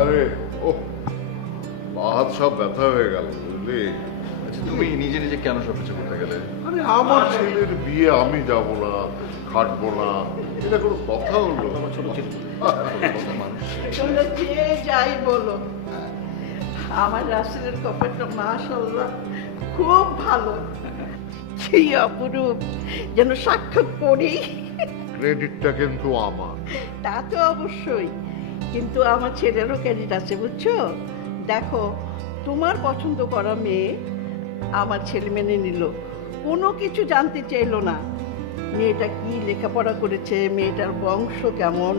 আরে ও পা হাত সব ব্যথা হয়ে গেল বুঝলি। আচ্ছা তুমি নিজে নিজে কেন সবকিছু করতে গেলে? আরে আমার ছেলের বিয়ে আমি যাব না, খাটবো না, এটা কোনো কথা হলো? ছোট ছিল মানুষ। তোমরা যে যাই বলো, আমার রাসেলের কপালটা মাশাআল্লাহ খুব ভালো। কি অপরূপ, যেন সাক্ষাৎ পড়ি। ক্রেডিটটা কিন্তু আমার। তা তো অবশ্যই, কিন্তু আমার ছেলেরও ক্রেডিট আছে বুঝছো। দেখো, তোমার পছন্দ করা মেয়ে আমার ছেলে মেনে নিল, কোনো কিছু জানতে চাইলো না। মেয়েটা কি লেখাপড়া করেছে, মেয়েটার বংশ কেমন,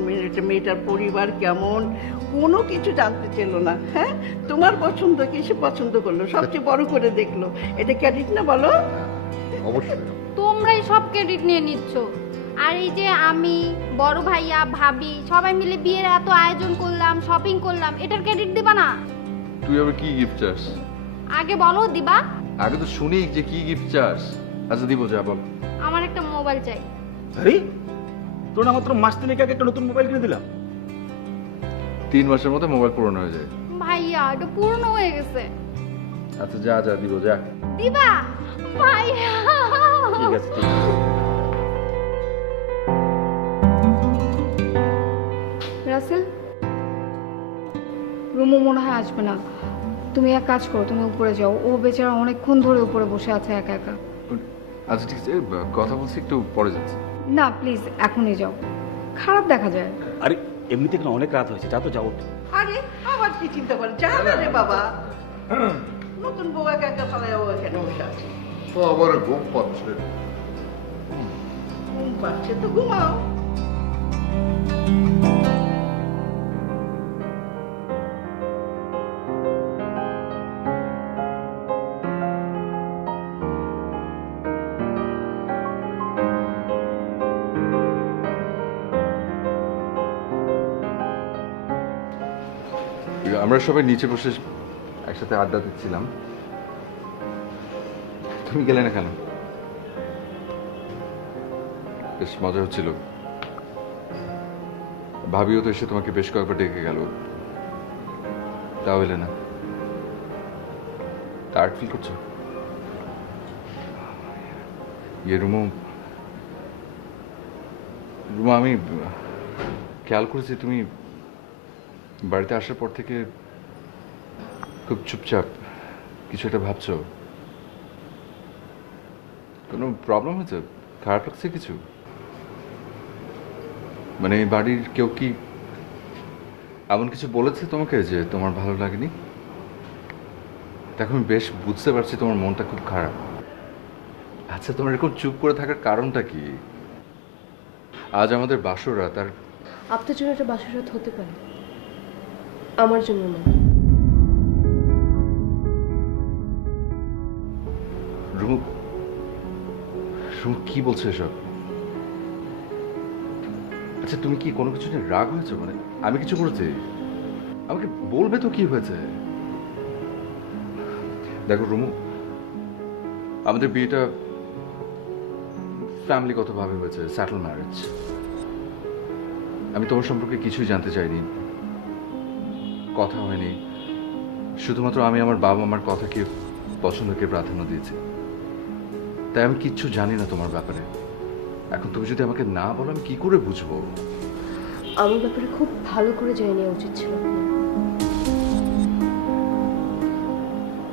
মেয়েটার পরিবার কেমন, কোনো কিছু জানতে চাইলো না। হ্যাঁ, তোমার পছন্দ কি সে পছন্দ করলো, সবচেয়ে বড় করে দেখলো। এটা ক্রেডিট না বলো? অবশ্যই। তোমরাই সব ক্রেডিট নিয়ে নিচ্ছ। আর এই যে আমি, বড় ভাইয়া, ভাবি সবাই মিলে বিয়ের এত আয়োজন করলাম, শপিং করলাম, এটার ক্রেডিট দিবা না? তুই আবার কি গিফট চাস? আগে বলো দিবা। আগে তো শুনি যে কি গিফট চাস। আচ্ছা দিব, যা বল। আমার একটা মোবাইল চাই। আরে তোর না মাত্র মাস তিনেক আগে একটা নতুন মোবাইল কিনে দিলাম। 3 মাসের মধ্যে মোবাইল পুরনো হয়ে যায়। ভাইয়া এটা পুরনো হয়ে গেছে। আচ্ছা যা যা দিব, যা। দিবা ভাইয়া? ঠিক আছে ঠিক আছে। রাসেল, রুমু মনে হয় আসবে না। তুমি এক কাজ করো, তুমি উপরে যাও। ও বেচারা অনেকক্ষণ ধরে উপরে বসে আছে একা একা। আচ্ছা ঠিক আছে, কথা বলছি, একটু পরে যাচ্ছি। না প্লিজ, এখনই যাও, খারাপ দেখা যায়। আরে এমনিতে কেন অনেক রাত হয়েছে, যা তো যাও। আরে আবার কি চিন্তা করে, যা না রে বাবা। নতুন বউ একা একা পালায় ও এখানে বসে আছে। তো আমার ঘুম পাচ্ছে। ঘুম পাচ্ছে তো ঘুমাও। আমরা সবাই নিচে বসে একসাথে আড্ডা দিচ্ছিলাম, তুমি গেলে না কেন? বেশ মজা হচ্ছিল। ভাবিও তো এসে তোমাকে বেশ কয়েকবার ডেকে গেল, তাও এলে না। টায়ার্ড ফিল করছো? রুমু, আমি খেয়াল করেছি তুমি বাড়িতে আসার পর থেকে খুব চুপচাপ, কিছু একটা ভাবছো। কোনো প্রবলেম হয়েছে? খারাপ লাগছে কিছু? মানে এই বাড়ির কেউ কি এমন কিছু বলেছে তোমাকে যে তোমার ভালো লাগেনি? দেখো আমি বেশ বুঝতে পারছি তোমার মনটা খুব খারাপ। আচ্ছা তোমার এরকম চুপ করে থাকার কারণটা কি? আজ আমাদের বাসরা, তার আপনার জন্য একটা বাসরাত হতে পারে, আমার জন্য না। রুমু, রুমু কি বলছো এসব? আচ্ছা তুমি কি কোনো কিছু নিয়ে রাগ হয়েছো? মানে আমি কিছু করেছি? আমাকে বলবে তো কি হয়েছে। দেখো রুমু, আমাদের বিয়েটা ফ্যামিলিগতভাবে হয়েছে, স্যাটেল ম্যারেজ। আমি তোমার সম্পর্কে কিছুই জানতে চাইনি, কথা হয়নি। শুধুমাত্র আমি আমার বাবা মার কথাকে, পছন্দকে প্রাধান্য দিয়েছি। তাই আমি কিচ্ছু জানি না তোমার ব্যাপারে। এখন তুমি যদি আমাকে না বলো আমি কি করে বুঝবো? আমার ব্যাপারে খুব ভালো করে জেনে নেওয়া উচিত ছিল আপনার।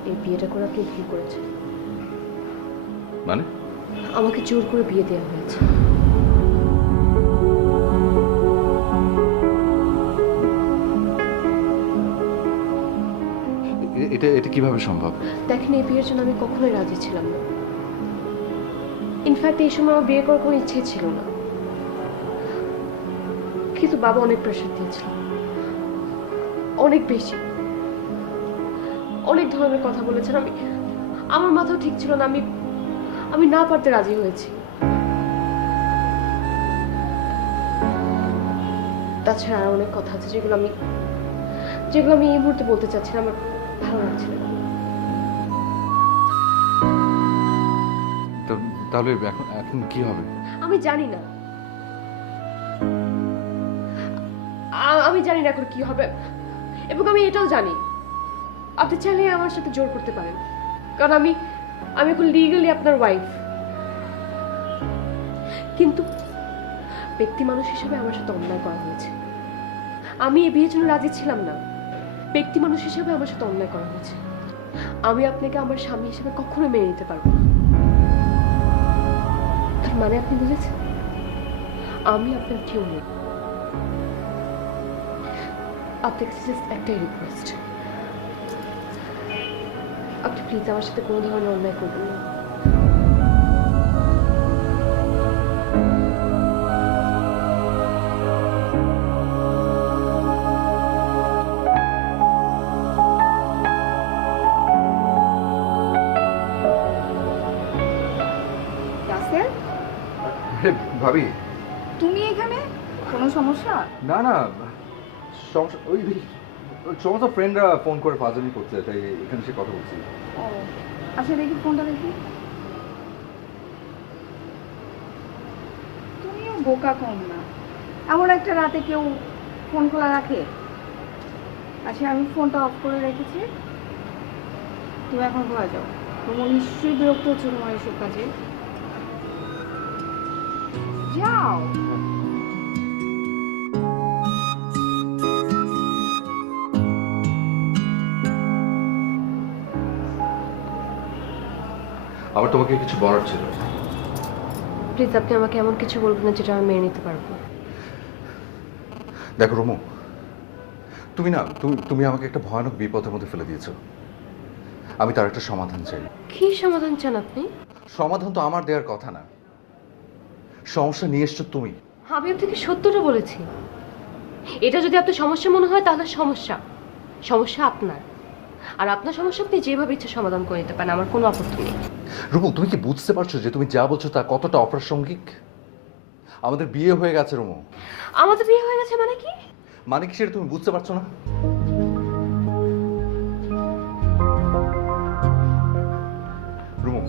এই বিয়েটা করে আপনি ভুল করেছেন। মানে? আমাকে জোর করে বিয়ে দেওয়া হয়েছে। এটা এটা কিভাবে সম্ভব? দেখেন, এই বিয়ের জন্য আমি কখনোই রাজি ছিলাম না। ইনফ্যাক্ট এই সময় আমার বিয়ে করার কোনো ইচ্ছে ছিল না, কিন্তু বাবা অনেক প্রেশার দিয়েছিল, অনেক বেশি, অনেক ধরনের কথা বলেছেন। আমার মাথাও ঠিক ছিল না, আমি না পারতে রাজি হয়েছি। তাছাড়া আর অনেক কথা আছে যেগুলো আমি এই মুহূর্তে বলতে চাচ্ছি না, আমার ভালো লাগছে না। তাহলে এখন এখন কি হবে? আমি জানি না, আমি জানি না এখন কি হবে। এবং আমি এটাও জানি আপনি চাইলে আমার সাথে জোর করতে পারেন, কারণ আমি এখন লিগালি আপনার ওয়াইফ। কিন্তু ব্যক্তি মানুষ হিসেবে আমার সাথে অন্যায় করা হয়েছে। আমি এই বিয়ের জন্য রাজি ছিলাম না, ব্যক্তি মানুষ হিসেবে আমার সাথে অন্যায় করা হয়েছে। আমি আপনাকে আমার স্বামী হিসেবে কখনো মেনে নিতে পারবো না। তার মানে আপনি বুঝেছেন, আমি আপনার কেউ নেই। আপনার কাছে জাস্ট একটাই রিকোয়েস্ট, আপনি প্লিজ আমার সাথে কোনো ধরনের অন্যায় করবেন না। রাসেল, আরে ভাবি, তুমি এখানে? কোনো সমস্যা? না না, সমস্যা ওই সমস্ত ফ্রেন্ডরা ফোন করে ফাজলামি করছে, তাই এখানে সে কথা বলছি। ও আচ্ছা, দেখি ফোনটা দেখি। তুমিও বোকা কম না, এমন একটা রাতে কেউ ফোন খোলা রাখে? আচ্ছা, আমি ফোনটা অফ করে রেখেছি, তুমি এখন ঘরে যাও। তোমার নিশ্চয়ই বিরক্ত হচ্ছে তোমার এসব কাজে। যাও। আমার তোমাকে কিছু বলার ছিল। প্লিজ আপনি আমাকে এমন কিছু বলবেন না যেটা আমি মেনে নিতে পারবো। দেখো রুমু, তুমি না তুমি আমাকে একটা ভয়ানক বিপদের মধ্যে ফেলে দিয়েছো। আমি তার একটা সমাধান চাই। কি সমাধান চান আপনি? সমাধান তো আমার দেওয়ার কথা না, সমস্যা নিয়ে এসছো তুমি। আমি আপনাকে সত্যটা বলেছি। এটা যদি আপনার সমস্যা মনে হয় তাহলে সমস্যা আপনার, আর আপনার সমস্যা আপনি যেভাবে ইচ্ছে সমাধান করে নিতে পারেন, আমার কোনো আপত্তি নেই। রুমু, তুমি কি বুঝতে পারছো যে তুমি যা বলছো তা কতটা অপ্রাসঙ্গিক? আমাদের বিয়ে হয়ে গেছে রুমু। আমাদের বিয়ে হয়ে গেছে মানে কি? মানে কি সেটা তুমি বুঝতে পারছো না? রুমু,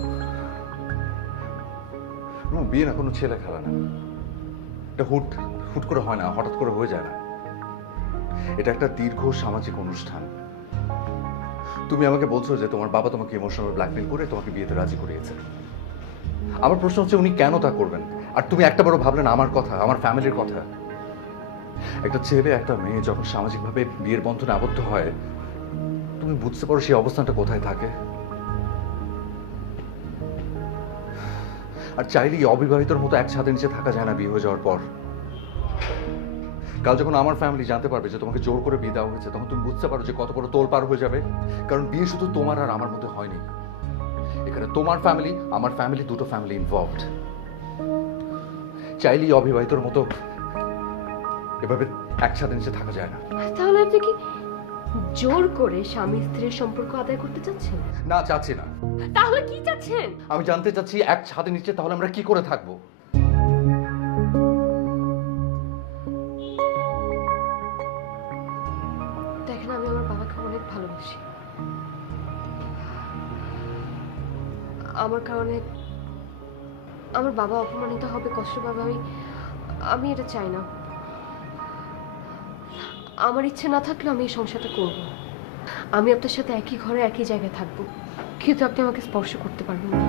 বিয়ে না কোনো ছেলে খেলা না। এটা হুট করে হয় না, হঠাৎ করে হয়ে যায় না। এটা একটা দীর্ঘ সামাজিক অনুষ্ঠান। তুমি আমাকে বলছো যে তোমার বাবা তোমাকে ইমোশনাল ব্ল্যাকমেল করে তোমাকে বিয়েতে রাজি করিয়েছে। আমার প্রশ্ন হচ্ছে, উনি কেন তা করবেন? আর তুমি একটা বড় ভাবলেন আমার কথা, আমার ফ্যামিলির কথা। একটা ছেলে একটা মেয়ে যখন সামাজিকভাবে বিয়ের বন্ধনে আবদ্ধ হয়, তুমি বুঝতে পারো সেই অবস্থানটা কোথায় থাকে। আর চাইলেই অবিবাহিতর মতো এক ছাদের নিচে থাকা যায় না বিয়ে হয়ে যাওয়ার পর। কাল যখন আমার ফ্যামিলি জানতে পারবে যে তোমাকে জোর করে বিয়ে দেওয়া হয়েছে, তখন তুমি বুঝতে পারো যে কত বড় তোলপাড় হয়ে যাবে। কারণ বিয়ে শুধু তোমার আর আমার মধ্যে হয়নি, এখানে তোমার ফ্যামিলি, আমার ফ্যামিলি, দুটো ফ্যামিলি ইনভলভড। চাইলেই অবিবাহিতর মতো এভাবে একসাথে নিচে থাকা যায় না। তাহলে আপনি কি জোর করে স্বামী স্ত্রীর সম্পর্ক আদায় করতে চাচ্ছেন? না, চাচ্ছি না। তাহলে কি চাচ্ছেন? আমি জানতে চাচ্ছি, এক ছাদের নিচে তাহলে আমরা কি করে থাকবো? দেখেন, আমি আমার বাবাকে অনেক ভালোবাসি। আমার কারণে আমার বাবা অপমানিত হবে, কষ্ট পাবে, আমি এটা চাই না। আমার ইচ্ছে না থাকলে আমি এই সংসারটা করব। আমি আপনার সাথে একই ঘরে একই জায়গায় থাকবো, কিন্তু আপনি আমাকে স্পর্শ করতে পারবেন না।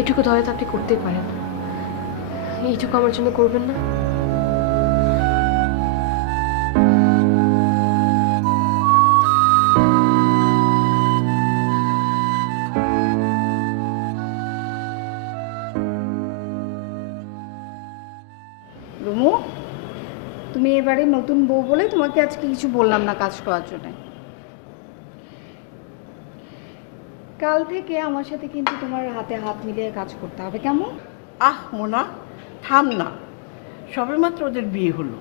এটুকু দয়া তো আপনি করতেই পারেন, এইটুকু আমার জন্য করবেন না? রুমু, তুমি এবারে নতুন বউ বলে তোমাকে আজকে কিছু বললাম না কাজ করার জন্য। কাল থেকে আমার সাথে কিন্তু তোমার হাতে হাত মিলিয়ে কাজ করতে হবে, কেমন? আহ মোনা, থাম না, সবেমাত্র ওদের বিয়ে হলো,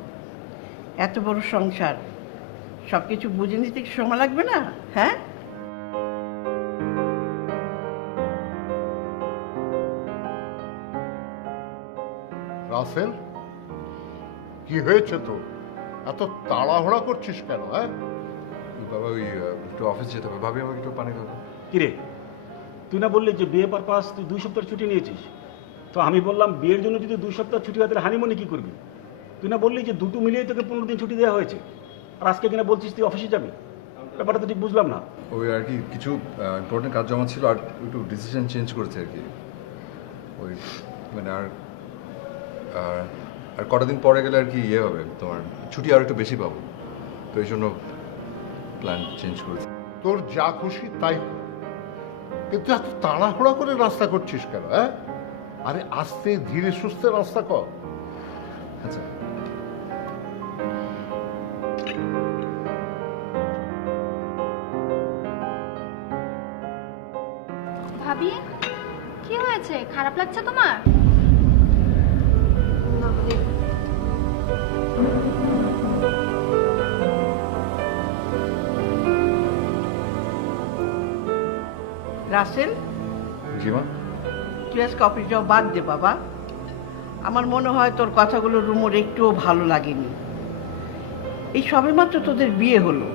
এত বড় সংসার, সব কিছু বুঝে নিতে কি সময় লাগবে না? হ্যাঁ, রাসেল, কি হয়েছে তো? এত তাড়াহুড়া করছিস কেন? হ্যাঁ, বাবা, ওই একটু অফিস যেতে হবে। ভাবি, আমাকে একটু পানি দেবো। কিরে, তুই না বললি যে বিয়ে পারপাস তুই 2 সপ্তাহ ছুটি নিয়েছিস? তো আমি বললাম, বিয়ের জন্য যদি 2 সপ্তাহ ছুটি হয় তাহলে হানিমুনে কি করবি? তুই না বললি যে দুটো মিলিয়ে তোকে 15 দিন ছুটি দেওয়া হয়েছে। আর আজকে কিনা বলছিস তুই অফিসে যাবি, ব্যাপারটা তো ঠিক বুঝলাম না। ওই আর কি কিছু ইম্পর্টেন্ট কাজ জমা ছিল আর একটু ডিসিশন চেঞ্জ করেছে আর কি। ওই মানে আর আর কটা দিন পরে গেলে আর কি ইয়ে হবে, তোমার ছুটি আর একটু বেশি পাবো, তো এই জন্য প্ল্যান চেঞ্জ করেছে। তোর যা খুশি তাই কর। কিন্তু এত তাড়াহুড়া করে রাস্তা করছিস কেন? হ্যাঁ, আরে আস্তে ধীরে সুস্থে রাস্তা কর। আচ্ছা ভাবি, কি হয়েছে? খারাপ লাগছে তোমার? না মানে রাসেল, জি মা। তুই আজকে অফিস যাওয়া বাদ দে বাবা। আমার মনে হয় তোর কথাগুলো রুমোর একটুও ভালো লাগেনি। এই সবেমাত্র তোদের বিয়ে হলো,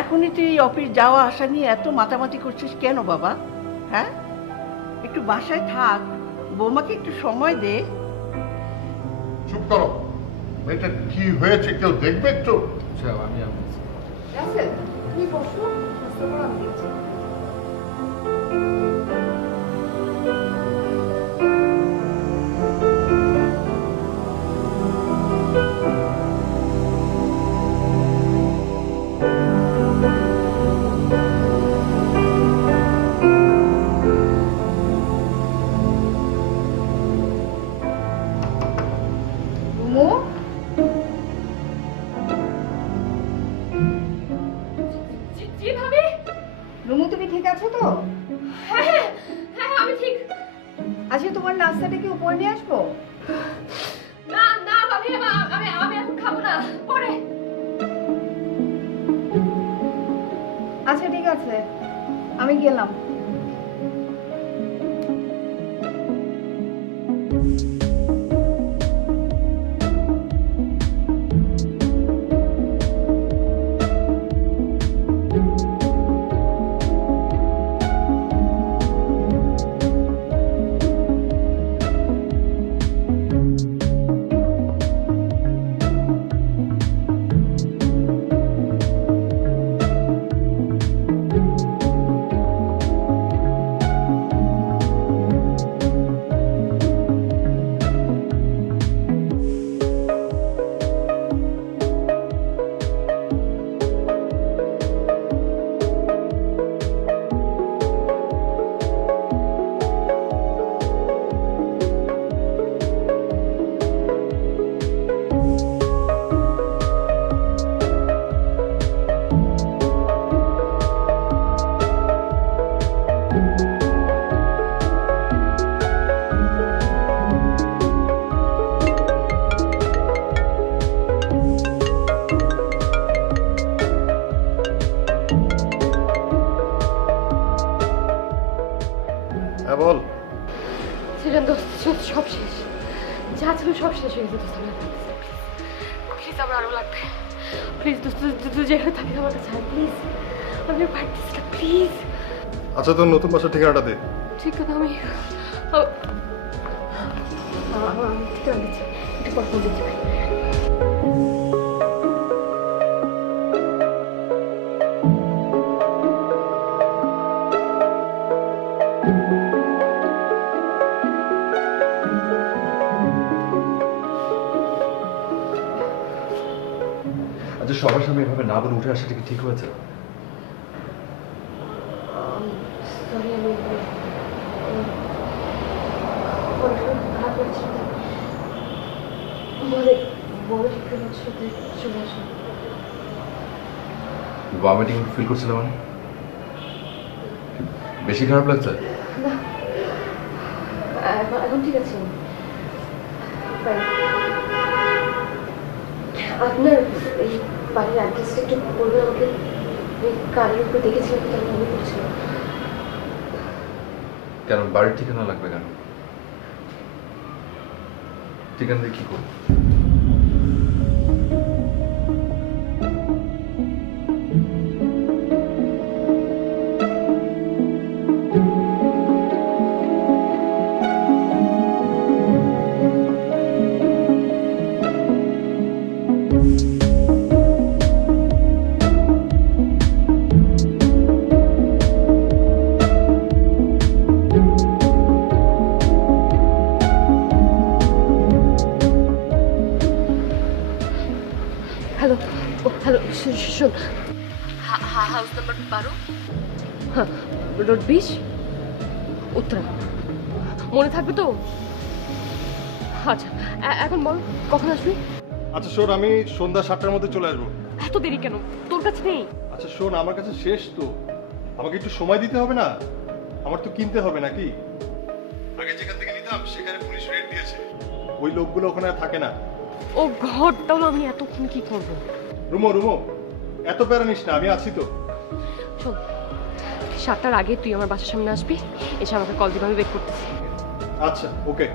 এখনই তুই এই অফিস যাওয়া আসা নিয়ে এত মাতামাতি করছিস কেন বাবা? হ্যাঁ, একটু বাসায় থাক, বৌমাকে একটু সময় দে। চুপ করো, মেয়েটা কি হয়েছে কেউ দেখবে একটু? আচ্ছা আমি রাসেল তুমি বসো, নাস্তা করো, আমি দিচ্ছি। রুমু, জি ভাবি। রুমু তুমি ঠিক আছো তো? হ্যাঁ হ্যাঁ হ্যাঁ আমি ঠিক। আচ্ছা তোমার নাস্তাটা কি উপরে নিয়ে আসবো? না না ভাবি, আমি এখন খাবো না, পরে। আচ্ছা ঠিক আছে, আমি গেলাম। হ্যাঁ বল। সেটা দোস্ত সব শেষ, যা ছিল সব শেষ হয়ে গেছে দোস্ত। প্লিজ আমার আরো লাগবে, প্লিজ দোস্ত, তুই যেখানে থাকিস আমার কাছে আয় প্লিজ, আমি পারতেছি না প্লিজ। আচ্ছা তোর নতুন বাসার ঠিকানাটা দে। ঠিক আছে আমি ঠিকানা দিচ্ছি, একটু পর ফোন দিচ্ছি। আচ্ছা সবার সামনে এভাবে না বলে উঠে আসাটা কি ঠিক হয়েছে? সরি, আমি খারাপ লাগছে, বড় শিক্ষকের সাথে চলে আসুন। ভমিটিং ফিল করছিল মানে? বেশি খারাপ লাগছে? না এখন ঠিক আছে। আপনার এই বাড়ির অ্যাড্রেসটা একটু বলবেন আমাকে? আমি কারের উপর দেখেছিলাম, তার মনে পড়ছিল। কেন বাড়ির ঠিকানা লাগবে কেন? ঠিকানা দিয়ে কি করবো? হ্যালো, শোন, হাউস নাম্বার 12, হ্যাঁ, রোড 20, উত্তরা। মনে থাকবে তো? আচ্ছা, এখন বল কখন আসবি? আচ্ছা শোন, আমি সন্ধ্যা 7টার মধ্যে চলে আসবো। এত দেরি কেন? তোর কাছে নেই? আচ্ছা শোন, আমার কাছে শেষ তো, আমাকে একটু সময় দিতে হবে না? আমার তো কিনতে হবে নাকি? আগে যেখান থেকে নিতাম সেখানে পুলিশ রেড দিয়েছে, ওই লোকগুলো ওখানে আর থাকে না। ও ঘর, তাহলে আমি এতক্ষণ কি করবো? রুমো রুমো, এত প্যারা নিস না, আমি আছি তো। শোন, 7টার আগে তুই আমার বাসার সামনে আসবি, এসে আমাকে কল দিবি, আমি ওয়েট করতেছি। আচ্ছা ওকে।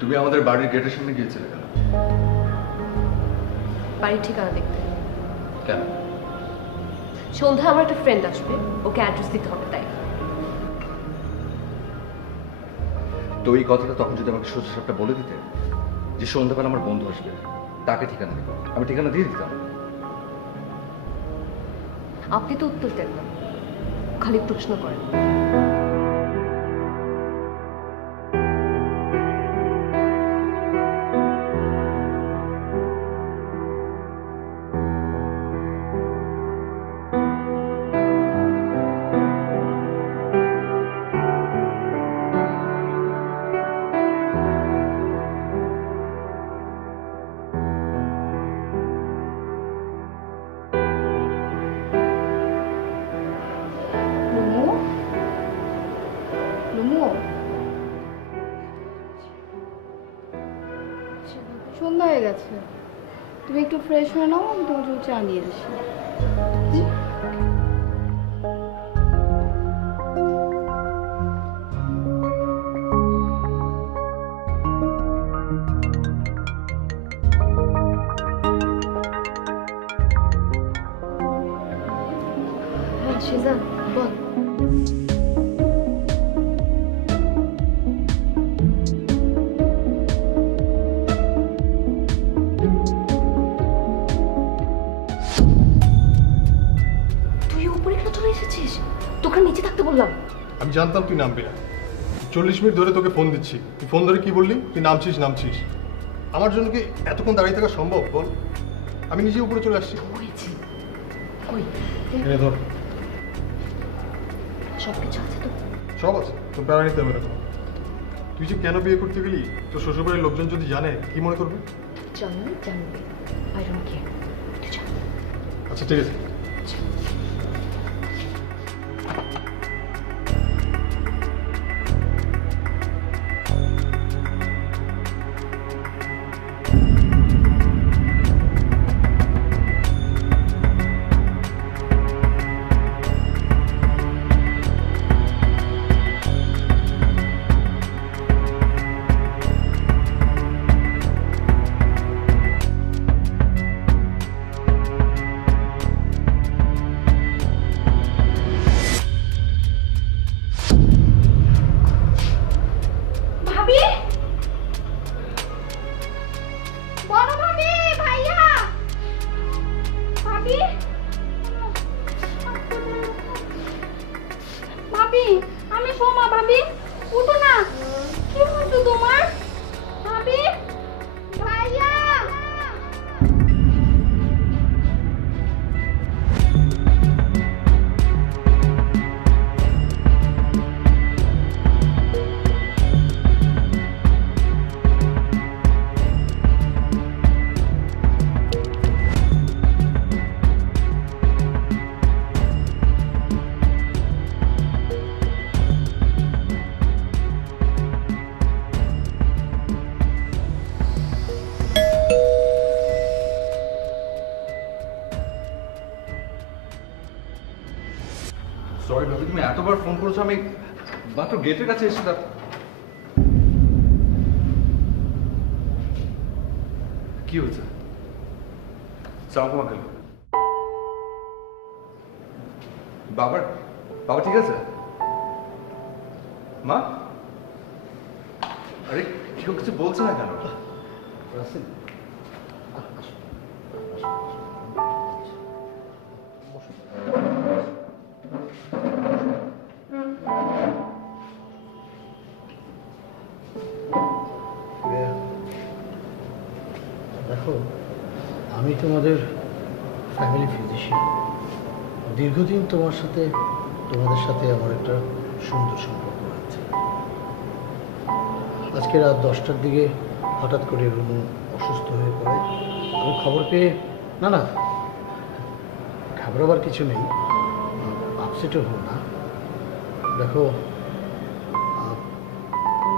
তুমি আমাদের বাড়ির গেটের সামনে গিয়েছিলে কেন? বাড়ির ঠিকানা দেখতে। কেন? সন্ধ্যা আমার একটা ফ্রেন্ড আসবে, ওকে অ্যাড্রেস দিতে হবে তাই। তো এই কথাটা তখন যদি আমাকে সোজা সাপটা বলে দিতে যে সন্ধ্যাবেলা আমার বন্ধু আসবে, তাকে ঠিকানা দেবো, আমি ঠিকানা দিয়ে দিতাম। আপনি তো উত্তর দেন না, খালি প্রশ্ন করেন। সন্ধ্যা হয়ে গেছে, তুমি একটু ফ্রেশ হয়ে নাও, আমি তোমার জন্য চা নিয়ে আসি। হ্যাঁ সিজান, বল। তুই উপরে কেন চলে এসেছিস? তোকে নিচে থাকতে বললাম। আমি জানতাম তুই নামবি না। 40 মিনিট ধরে তোকে ফোন দিচ্ছি, তুই ফোন ধরে কি বললি? তুই নামছিস নামছিস। আমার জন্য কি এতক্ষণ দাঁড়িয়ে থাকা সম্ভব বল? আমি নিজে উপরে চলে আসছি। হয়েছে কই? এনে ধর। সব কিছু আছে তো? সব আছে, তোর প্যারা নিতে হবে না কোনো। তুই যে কেন বিয়ে করতে গেলি, তোর শ্বশুরবাড়ির লোকজন যদি জানে কি মনে করবে? জানবে জানবে, আই ডোন্ট কেয়ার, তুই যা। আচ্ছা ঠিক আছে। ভাবি, বড় ভাবি, ভাইয়া, ভাবি, ভাবি, আমি সোমা। ভাবি উঠো না, কি হয়েছে তোমার? ভাবি, ভাইয়া। সরি ভাবি, তুমি এতবার ফোন করেছো, আমি মাত্র গেটের কাছে এসে কি হয়েছে? সালাম আঙ্কেল। বাবা ঠিক আছে? মা, আরে কেউ কিছু বলছে না কেন? তোমাদের ফ্যামিলি ফিজিশিয়ান। দীর্ঘদিন তোমাদের সাথে আমার একটা সুন্দর সম্পর্ক আছে। আজকে রাত 10টার দিকে হঠাৎ করে রুমু অসুস্থ হয়ে পড়ে। আমি খবর পেয়ে না ঘাবড়াবার কিছু নেই, আপসেটও হো না। দেখো,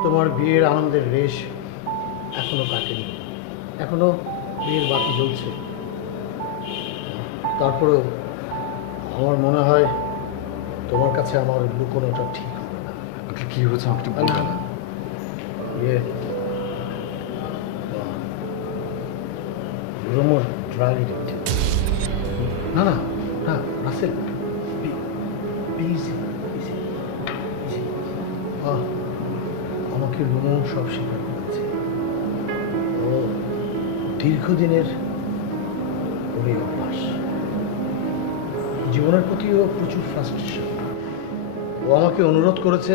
তোমার বিয়ের আনন্দের রেশ এখনো কাটেনি, এখনো বিয়ের বাতি জ্বলছে। তারপরেও আমার মনে হয় তোমার কাছে আমার লুকোনোটা ঠিক হবে না। কি হয়েছে আমাকে একটু না বলবেন? না ইয়ে রুমোর ড্রাগ এডিক্টেড। না না না রাসেল, প্লিজ আমাকে রুমো সব স্বীকার করেছে। ও দীর্ঘদিনের ওরই অভ্যাস, জীবনের প্রতিও প্রচুর ফ্রাস্ট্রেশন। ও আমাকে অনুরোধ করেছে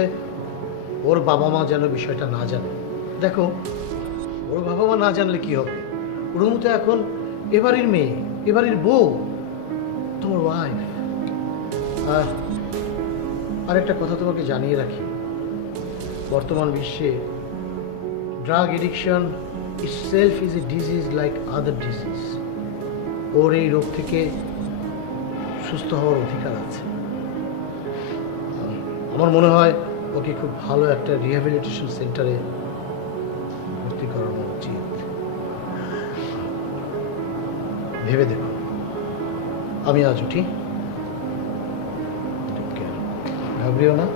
ওর বাবা মা যেন বিষয়টা না জানে। দেখো, ওর বাবা মা না জানলে কি হবে? রুমু তো এখন এবারের মেয়ে, এবারের বউ, তোমার ওয়াইফ। আর একটা কথা তোমাকে জানিয়ে রাখি, বর্তমান বিশ্বে drug addiction itself is a disease like other disease. ওর এই রোগ থেকে সুস্থ হওয়ার অধিকার আছে। আমার মনে হয় ওকে খুব ভালো একটা রিহ্যাবিলিটেশন সেন্টারে ভর্তি করানো উচিত। ভেবে দেখো। আমি আজ উঠি, ঘাবড়িও না।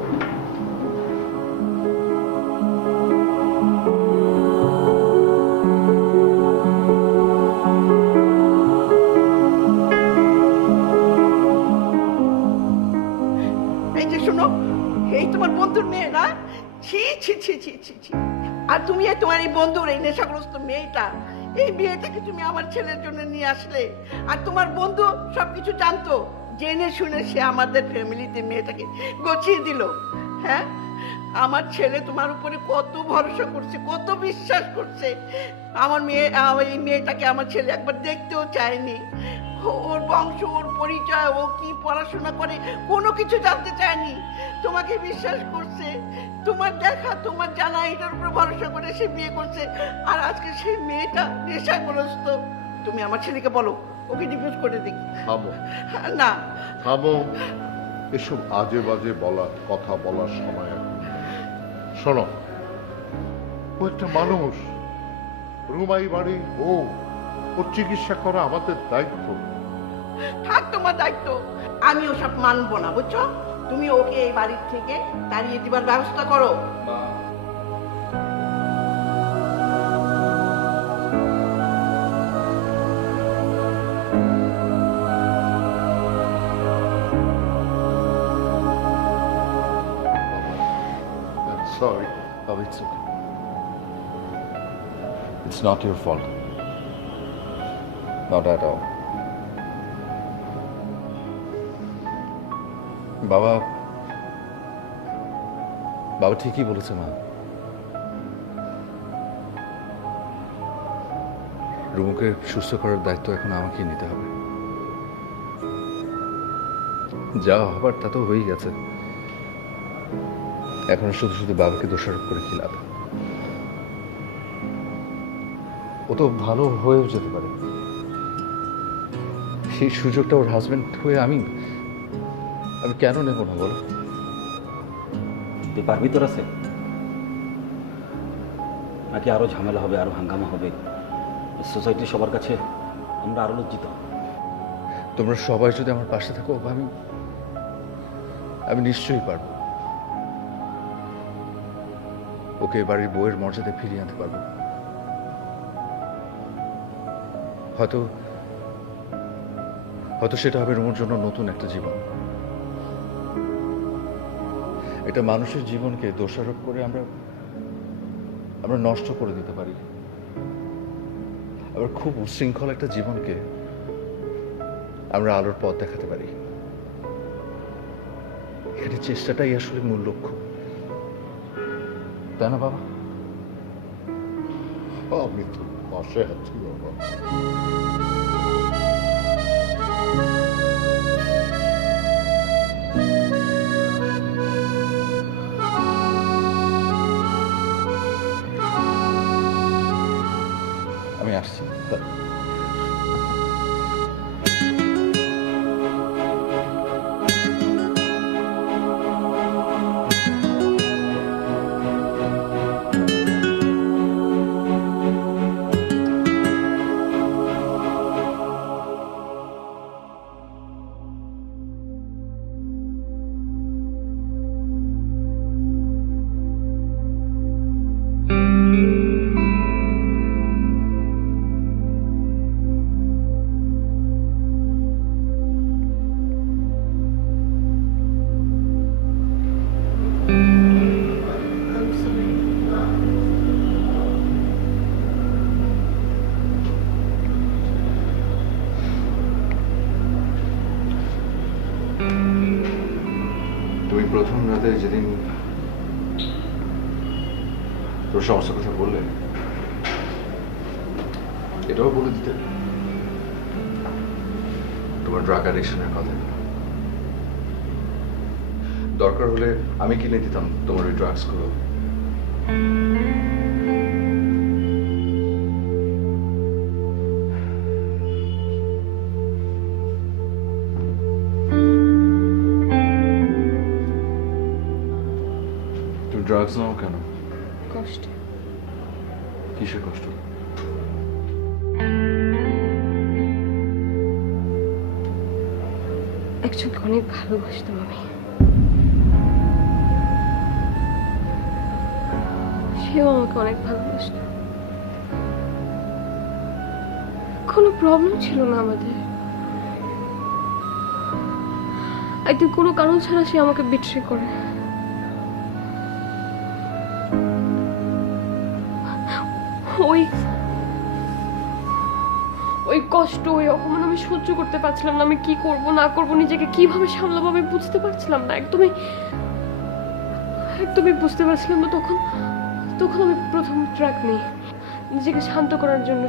এই যে শোনো, এই তোমার বন্ধুর মেয়ে না? ছি ছি ছি ছি ছি ছি। আর তুমি তোমার এই বন্ধুর এই নেশাগ্রস্ত মেয়েটা, এই বিয়েটাকে তুমি আমার ছেলের জন্য নিয়ে আসলে, আর তোমার বন্ধু সবকিছু জানতো, জেনে শুনে সে আমাদের ফ্যামিলিতে মেয়েটাকে গছিয়ে দিল। হ্যাঁ, আমার ছেলে তোমার উপরে কত ভরসা করছে, কত বিশ্বাস করছে। আমার এই মেয়েটাকে আমার ছেলে একবার দেখতেও চায়নি। ওর বংশ, ওর পরিচয়, ও কি পড়াশোনা করে, কোনো কিছু জানতে চায়নি। তোমাকে বিশ্বাস করছে, তোমার দেখা, তোমার জানা, এটার উপর ভরসা করে সে বিয়ে করছে। আর আজকে সেই মেয়েটা নেশাগ্রস্ত। তুমি আমার ছেলেকে বলো ওকে ডিভোর্স করে দিই। থামো না, থামো, এসব আজে বাজে কথা বলার সময় এখন। শোনো, ও একটা মানুষ, রুমাই বাড়ি, ওর চিকিৎসা করা আমাদের দায়িত্ব। থাক তোমার দায়িত্ব, আমি ওসব মানবো না, বুঝছো? তুমি ওকে এই বাড়ির থেকে তাড়িয়ে দিবার ব্যবস্থা করো। Sorry. Baba, it's okay. It's not your fault. Not at all. বাবা ঠিকই বলেছে মা। রুমুকে সুস্থ করার দায়িত্ব এখন আমাকেই নিতে হবে। যা হবার তা তো হয়েই গেছে, এখন শুধু শুধু বাবাকে দোষারোপ করে কি লাভ? ও তো ভালো হয়েও যেতে পারে। সেই সুযোগটা ওর হাজবেন্ড হয়ে আমি কেন নেব না বলো? তুই পারবি তোর আছে নাকি আরো ঝামেলা হবে, আরো হাঙ্গামা হবে? সোসাইটির সবার কাছে আমরা আরো লজ্জিত। তোমরা সবাই যদি আমার পাশে থাকো, আমি নিশ্চয়ই পারবো। ওকে বাড়ির বউয়ের মর্যাদায় ফিরিয়ে আনতে পারবো। হয়তো সেটা হবে রুমুর জন্য নতুন একটা জীবন। এটা মানুষের জীবনকে দোষারোপ করে আমরা নষ্ট করে দিতে পারি। আবার খুব উচ্ছৃঙ্খল একটা জীবনকে আমরা আলোর পথ দেখাতে পারি। এখানে চেষ্টাটাই আসলে মূল লক্ষ্য, তাই না বাবা? আমি তো পাশে আছি বাবা। আমি আসছি। তুমি প্রথম রাতে যেদিন তোর সমস্যার কথা বললে, এটাও বলে দিতে তোমার ড্রাগ অ্যাডিকশনের কথা। দরকার হলে আমি কিনে দিতাম তোমার ওই ড্রাগস গুলো। তুমি ড্রাগস নাও কেন? কষ্ট। কিসের কষ্ট? একজনকে অনেক ভালোবাসতাম আমি, সেও আমাকে অনেক ভালোবাসত। কোনো প্রবলেম ছিল না আমাদের। একদিন কোনো কারণ ছাড়া সে আমাকে বিট্রে করে। ওই কষ্ট, ওই অপমান আমি সহ্য করতে পারছিলাম না। আমি কি করব না করব, নিজেকে কিভাবে সামলাবো আমি বুঝতে পারছিলাম না। একদমই বুঝতে পারছিলাম না। তখন আমি প্রথম ট্রাক নিই, নিজেকে শান্ত করার জন্য,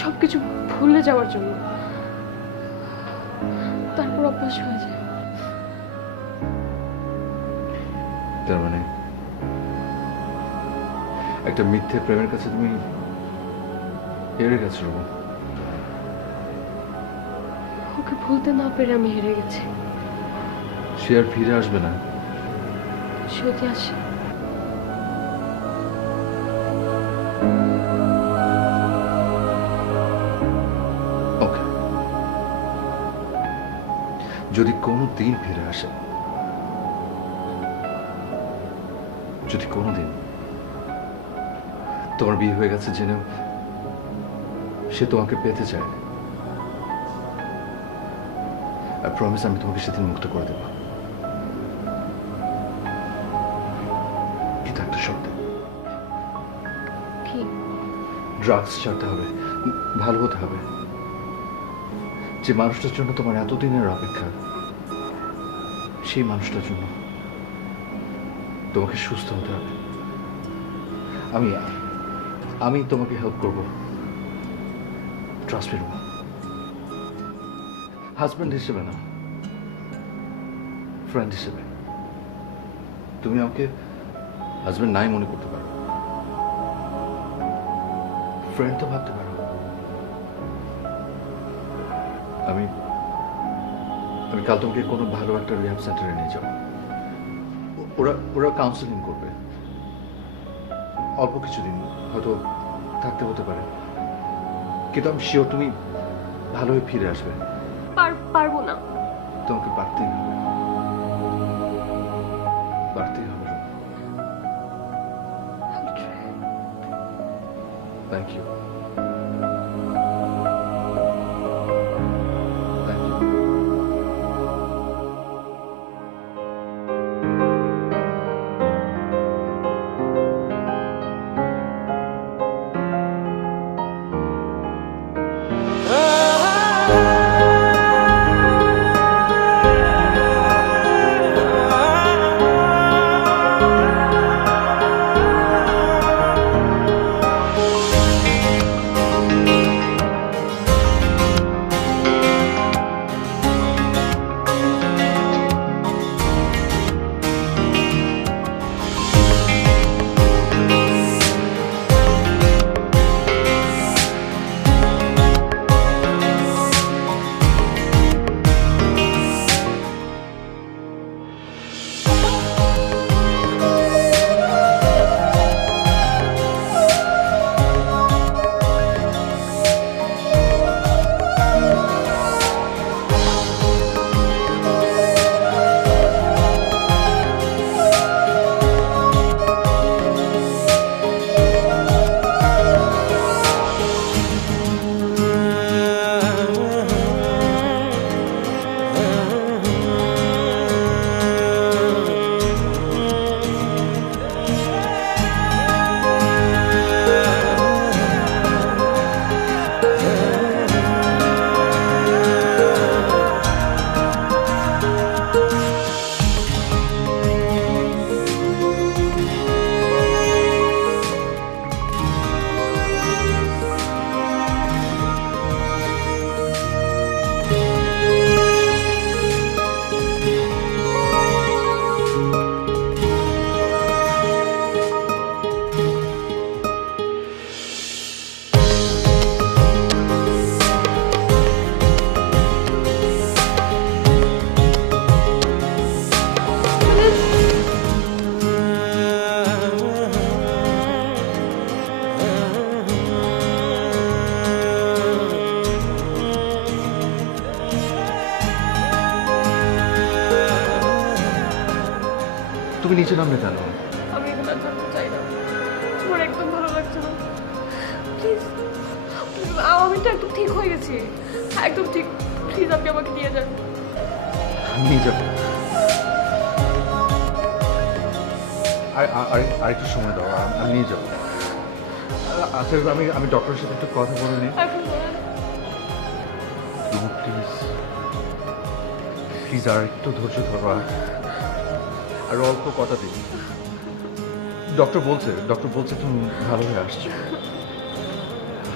সবকিছু ভুলে যাওয়ার জন্য। তারপর অভ্যাস হয়ে যায়। তার মানে একটা মিথ্যে প্রেমের কাছে তুমি হেরে গেছো। ওকে ভুলতে না পেরে আমি হেরে গেছি। সে আর ফিরে আসবে না। যদি আসে, ওকে, যদি কোনো দিন ফিরে আসে, যদি কোনো দিন তোমার বিয়ে হয়ে গেছে জেনেও সে তোমাকে পেতে চায়, আর প্রমিস আমি তোমাকে সেদিন মুক্ত করে দেব। কিন্তু একটা শর্ত। কি? ড্রাগস ছাড়তে হবে, ভালো হতে হবে। যে মানুষটার জন্য তোমার এতদিনের অপেক্ষা, সেই মানুষটার জন্য তোমাকে সুস্থ হতে হবে। আমি তোমাকে হেল্প করবো। ট্রাস্ট মি রুমা, হাজব্যান্ড হিসেবে না, ফ্রেন্ড হিসেবে। তুমি আমাকে হাজব্যান্ড নাই মনে করতে পারো, ফ্রেন্ড তো ভাবতে পারো। আমি কাল তোমাকে কোনো ভালো একটা রিহ্যাব সেন্টারে নিয়ে যাবো। ওরা কাউন্সেলিং করবে। অল্প কিছুদিন হয়তো থাকতে হতে পারে, কিন্তু আমি শিওর তুমি ভালো হয়ে ফিরে আসবে। পারবো না। তোমাকে পারতেই হবে, পারতেই হবে। Thank you. তুমি নিচে নামলে কেন? আমি এখানে আর থাকতে চাই না, আমার একদম ভালো লাগছে না। প্লিজ, আমি তো একদম ঠিক হয়ে গেছি, একদম ঠিক। প্লিজ আপনি আমাকে নিয়ে যান। নিয়ে যাবো, আর একটু সময় দাও, আমি নিয়ে যাবো। আচ্ছা, আমি ডক্টরের সাথে একটু কথা বলে নিই। এখন বলেন। প্লিজ প্লিজ আর একটু ধৈর্য ধরো, আর অল্প কথা দিন। ডক্টর বলছে তুমি ভালো হয়ে আসছো,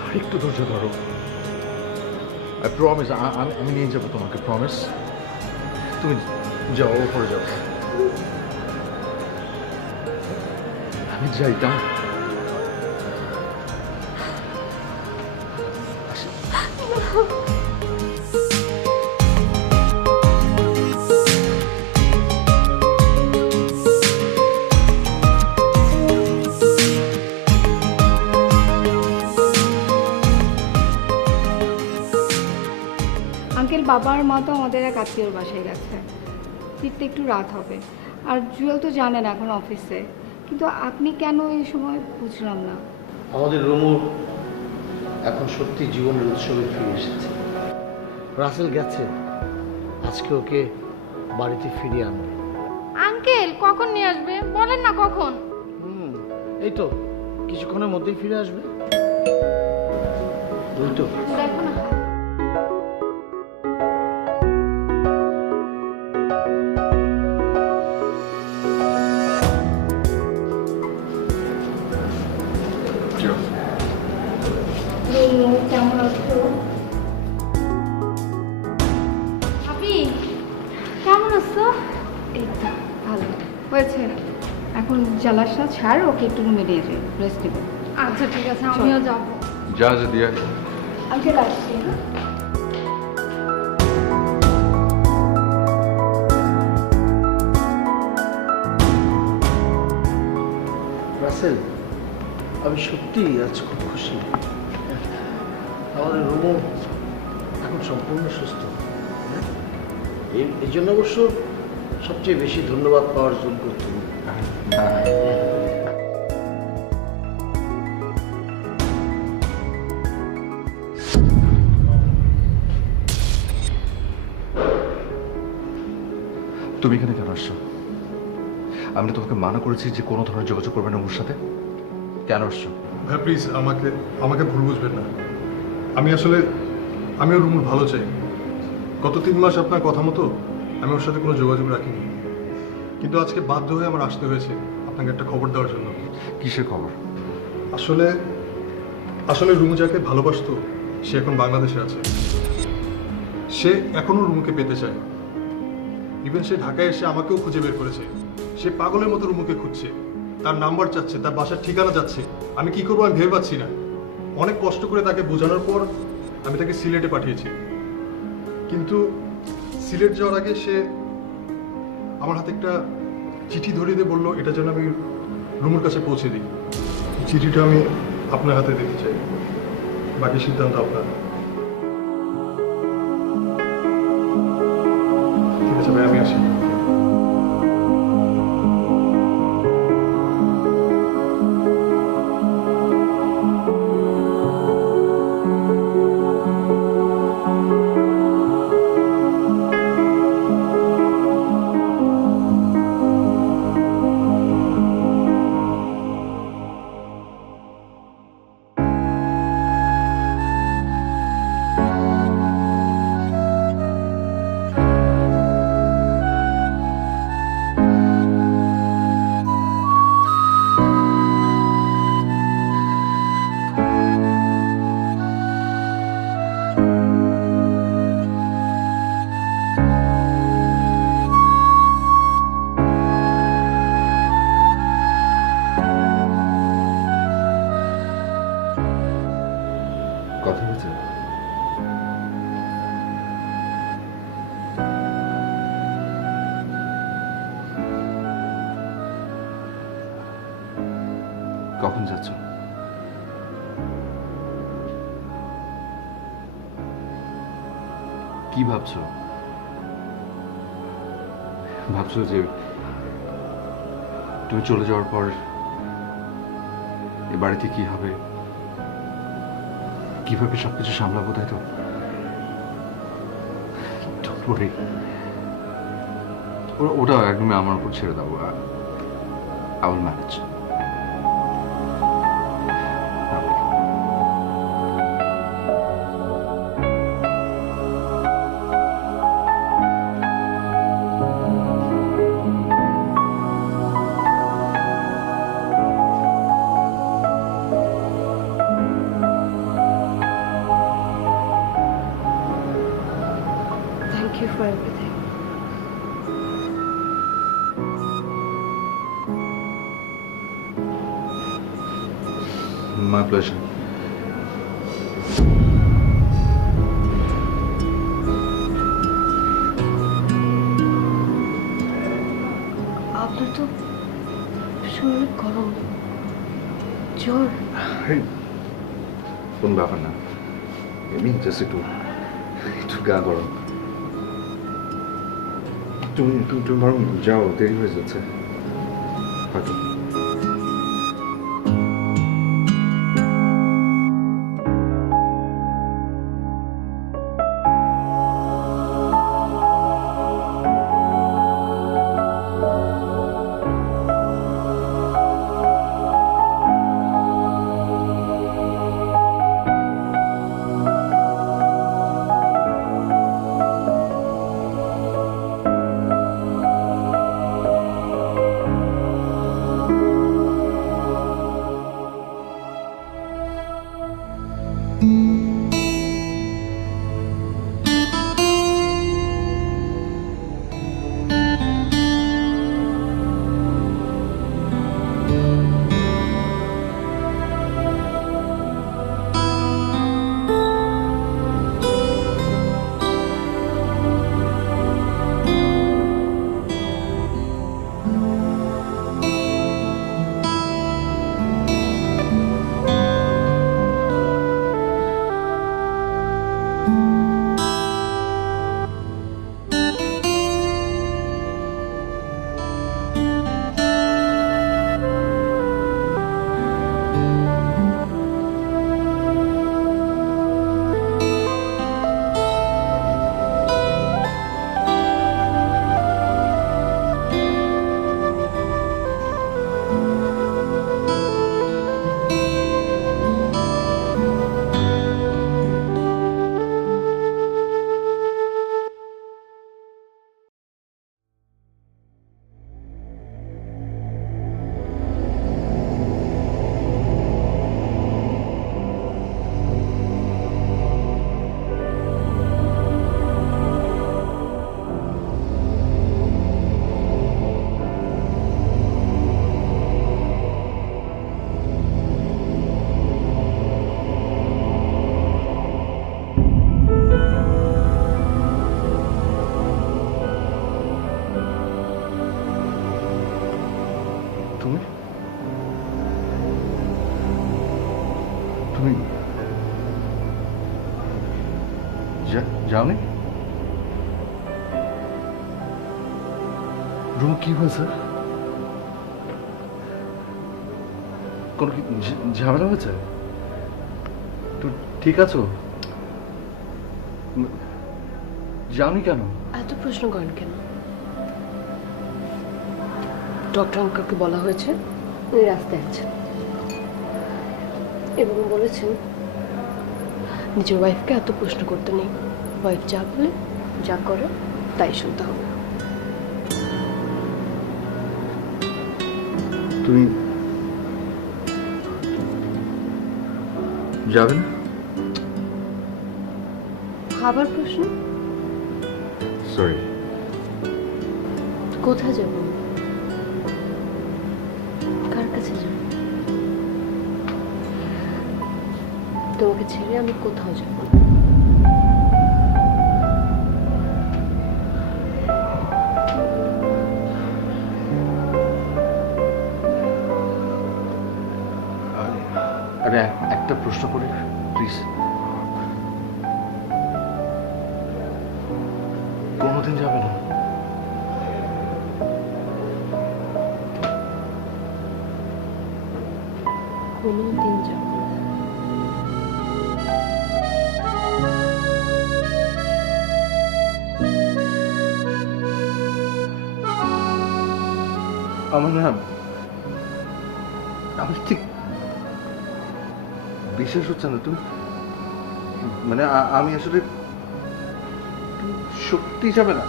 আর একটু ধৈর্য ধরো। আই প্রমিস, আমি নিয়ে যাবো তোমাকে, প্রমিস। তুমি যাও, ওপরে যাও। আমি যাই, দাও। আঙ্কেল, বাবা আর মা তো আমাদের এক আত্মীয়র বাসায় গেছে, ফিরতে একটু রাত হবে। আর জুয়েল তো জানেন এখন অফিসে, কিন্তু আপনি কেন এই সময় বুঝলাম না। আমাদের রুমু এখন সত্যি জীবনের উৎসবে ফিরে এসেছে। রাসেল গেছে, আজকে ওকে বাড়িতে ফিরিয়ে আনবে। আঙ্কেল কখন নিয়ে আসবে বলেন না, কখন? এই তো কিছুক্ষণের মধ্যেই ফিরে আসবে। ওই তো দেখো না। কেমন আছো? আপনি কেমন আছো? এই তো ভালো হয়েছে। এখন জ্বালাসটা ছাড়, ওকে একটু রুমে নিয়ে যাই, রেস্ট নেবে। আচ্ছা ঠিক আছে, আমিও যাবো। যা দিয়া। আঙ্কেল আসছি, হ্যাঁ? রাসেল, আমি সত্যি আজ খুব খুশি। আমাদের রুমু এখন সম্পূর্ণ সুস্থ। এই জন্য অবশ্য সবচেয়ে বেশি ধন্যবাদ পাওয়ার যোগ্য তুমি। তুমি এখানে কেন আসছো? আমি না তোমাকে মানা করেছি যে কোনো ধরনের যোগাযোগ করবে না ওর সাথে। কেন আসছো? ভাই প্লিজ আমাকে ভুল বুঝবেন না। আমি ওর রুমুর ভালো চাই। গত 3 মাস আপনার কথা মতো আমি ওর সাথে কোনো যোগাযোগ রাখিনি, কিন্তু আজকে বাধ্য হয়ে আমার আসতে হয়েছে আপনাকে একটা খবর দেওয়ার জন্য। কিসের খবর? আসলে রুমু যাকে ভালোবাসতো সে এখন বাংলাদেশে আছে। সে এখনো রুমুকে পেতে চায়। ইভেন সে ঢাকায় এসে আমাকেও খুঁজে বের করেছে। সে পাগলের মতো রুমুকে খুঁজছে, তার নাম্বার চাচ্ছে, তার বাসার ঠিকানা যাচ্ছে। আমি কি করবো আমি ভেবে পাচ্ছি না। অনেক কষ্ট করে তাকে বোঝানোর পর আমি তাকে সিলেটে পাঠিয়েছি, কিন্তু সিলেট যাওয়ার আগে সে আমার হাতে একটা চিঠি ধরিয়ে দিয়ে বললো এটা যেন আমি রুমুর কাছে পৌঁছে দিই। চিঠিটা আমি আপনার হাতে দিতে চাই, বাকি সিদ্ধান্ত আপনার। ঠিক আছে ভাই, আমি আসি। কথা হয়েছে? কখন যাচ্ছ? কি ভাবছো? ভাবছো যে তুমি চলে যাওয়ার পর এ বাড়িতে কি হবে, কিভাবে সবকিছু সামলাবো, তাই তো? Don't worry. ওটা একদমই আমার উপর ছেড়ে দাও। I will manage. Thank you for everything. My pleasure. আপনার তো শরীর গরম, জ্বর। কোন ব্যাপার না, এমনি জাস্ট একটু গা গরম। তুমি বরং যাও, দেরি হয়ে যাচ্ছে হয়তো। তুমি যাওনি? রুম কি হয়েছে? কোনো কি ঝামেলা হয়েছে? তুমি ঠিক আছো? যাওনি কেন? এত প্রশ্ন করেন কেন? ডক্টর আঙ্কেলকে বলা হয়েছে উনি রাস্তায় আছেন এবং বলেছেন নিজের ওয়াইফকে এত প্রশ্ন করতে নেই, ওয়াইফ যা বলে যা করে তাই শুনতে হবে। তুমি যাবে না? আবার প্রশ্ন? সরি। কোথায় যাব? কার কাছে যাব? তোমাকে ছেড়ে আমি কোথাও যাব না। আরে একটা প্রশ্ন করি প্লিজ। কোনোদিন যাবে না? কোনো দিন যাব না। আমার না, আমার ঠিক বিশ্বাস হচ্ছে না। তুমি মানে আমি আসলে সত্যি যাবে না।